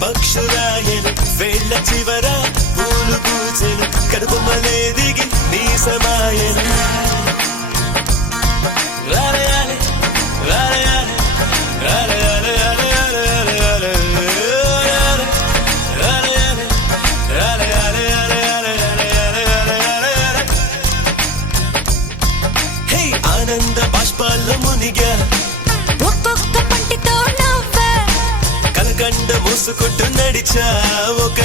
పక్షురాయను వేళ్ళ చివర పూలు పూచెను కడుపుమలే దిగి నీ సమాయను ఆనంద బాష్పాల్లో మునిగా ఒక్కొక్క పంటితో నవ్వా కలకండ మూసుకుంటూ నడిచా ఒక